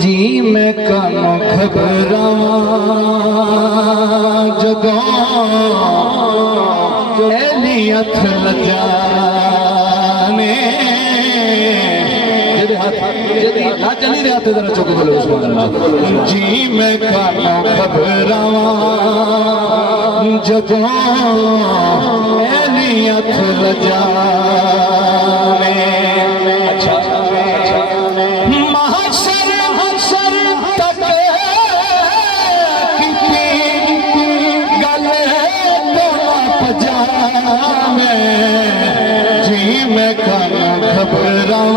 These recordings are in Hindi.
जी मैं कानों खबरां जगों एली अथ लजाने हाथ चल नहीं रहा था, जरा चुप बोलो जी मैं कानों खबरां जगों एली अथ लजाने। जी मैं कानों खबरां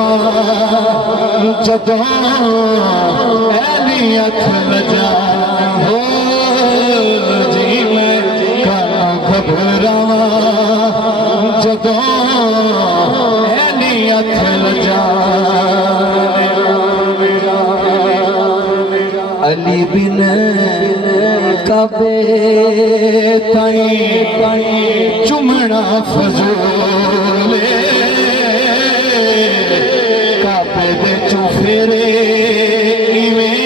जदों एली अथ लजा हो, जी मैं कानों खबरां जदों एली अथ लजा। अली बिन कबे ताईं चुमना फजूले, काबे दे चुफेरे इवें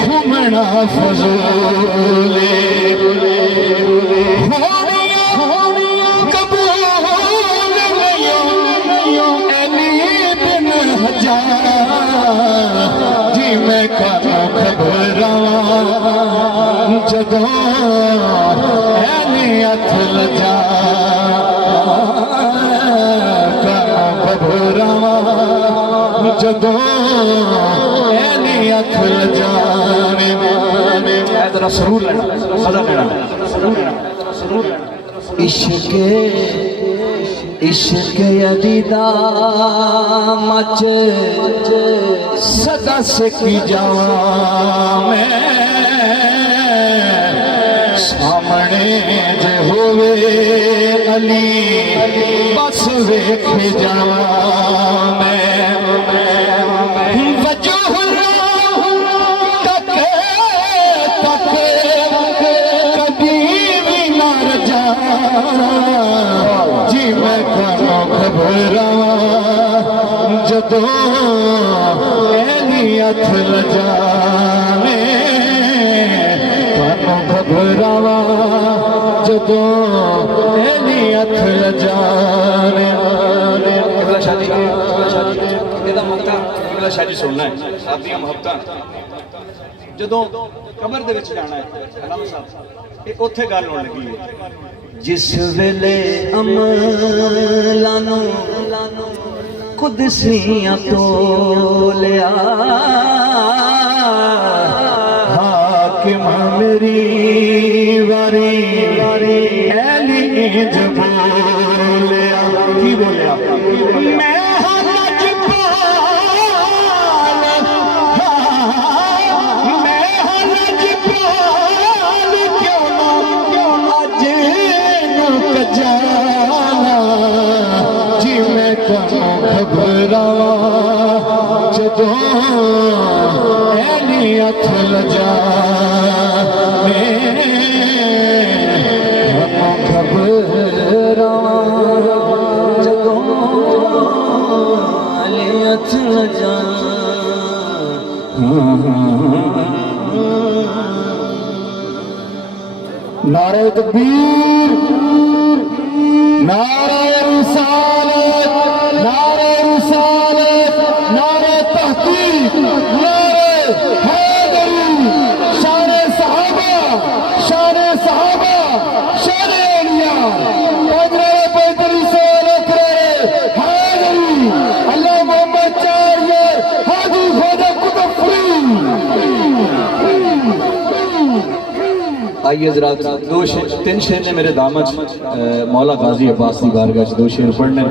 घूमना फजूले। कबूल एली बिन हजार, जी मैं कानों खबरां जदों एली अथ लजा। कानों खबरां जदों एली अथ लजाने। जरा सरूर लेना, मजा लेना। इश्क अली दा मच सदा सिकी जावां मैं, सामने जे होवे अली बस वेख जावां मैं। वजूह तक कभी भी ना रजा, जी मैं कानों खबरां जदों एली अथ लजाने। कानों खबरां जदों एली अथ लजाने। अगला शादी ਇਹਦਾ ਮੌਕਾ ਅਗਲਾ ਸ਼ਾਇਰੀ ਸੁਣਨਾ ਹੈ। ਆਪ ਦੀਆਂ ਮੁਹੱਬਤਾਂ ਜਦੋਂ ਕਬਰ ਦੇ ਵਿੱਚ ਜਾਣਾ ਹੈ ਅਲਾਮਾ ਸਾਹਿਬ, ਇਹ ਉੱਥੇ ਗੱਲ ਹੋਣ ਲੱਗੀ ਹੈ। जिस वेले अमलां नूं कुदसियां तोलिया, हाकिम मेरी वारी एली इंज बोलिया। की बोलिया? मैं जी मैं कानों खबरां जदों एली अथ लजाने। कानों खबरां जदों एली अथ लजाने। नारे तकबीर, नारे रिसालत, नारे रिसालत, नारे तहकीक, नारे हैदरी, शान-ए सहाबा, शान-ए सहाबा, शान-ए औलिया। पंद्रह पैंतीस सौ लिख रहे हैदरी, अल्लाह मोहम्मद चार्य, हाजी ख्वाजा कुतुब फरीद। आइए जरा तीन शेर ने मेरे दामद मौला गाजी अब्बास की बारगाह दो शेर पढ़ने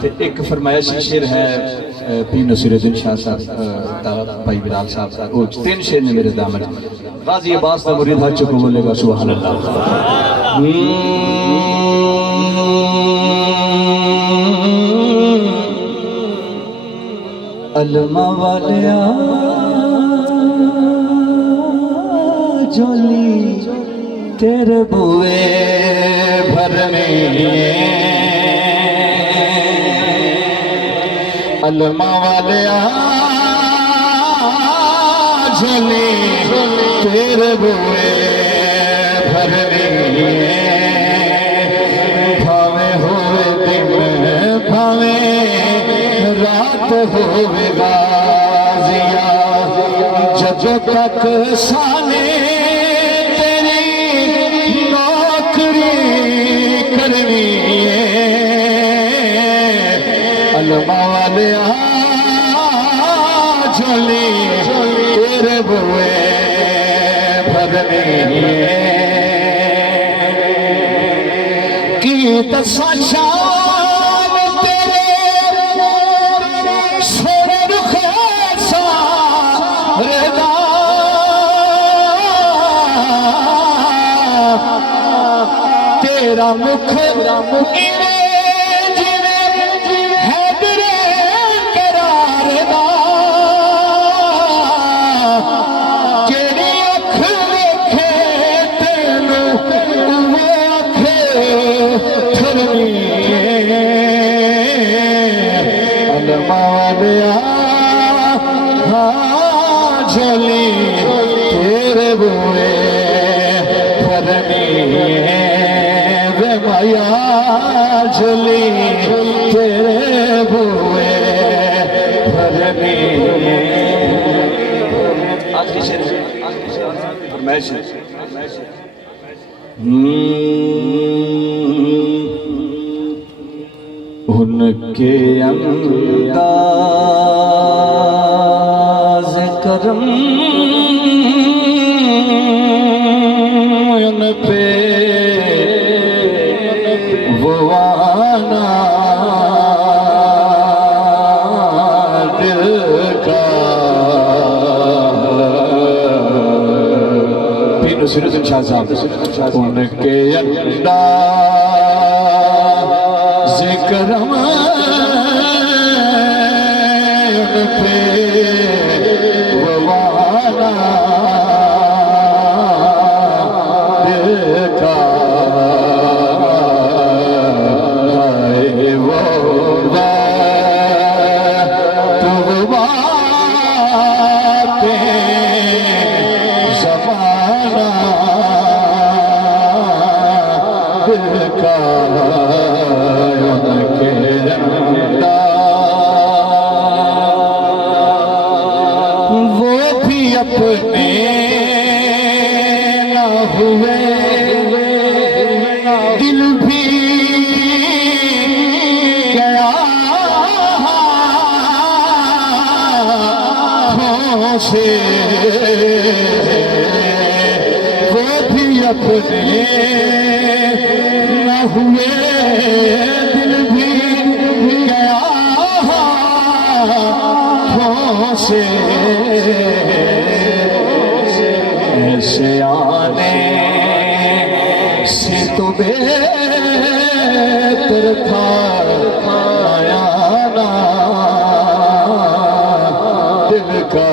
ते एक फरमाइशी शेर है पी नसीरुद्दीन शाह साहब भाई बिलाल साहब का वो तीन शेर ने मेरे दामद गाजी अब्बास का मुरीद हाथ चुको बोलेगा सुभान अल्लाह। अलमा वालिया जोली तेरे बुए भर में अलमा वालिया झोली तेरे बुए भर में भावे होवे दिन भावे रात होवे गाजिया जब तक साने अलमा वालिया झोली तेरे बुए भरने की दसा शान तेरे सोने रुखे सारेदा तेरा मुख झोली तेरे बुए भरनी वे माया झोली तेरे बुए भरनी। आखिरी शेर फरमाइश उनके अंदाज़ करम उन पे वो आना दिल का पी नसीरुद्दीन शाह साहब उनके अंदाज़ करम पे वाला दिल का वो तो बातें ज़माना दिल का उनके अपने न हुए दिल भी गया से वो भी अपने न हुए दिल भी गया से ऐसे आने से तो बेहतर था आया ना दिल का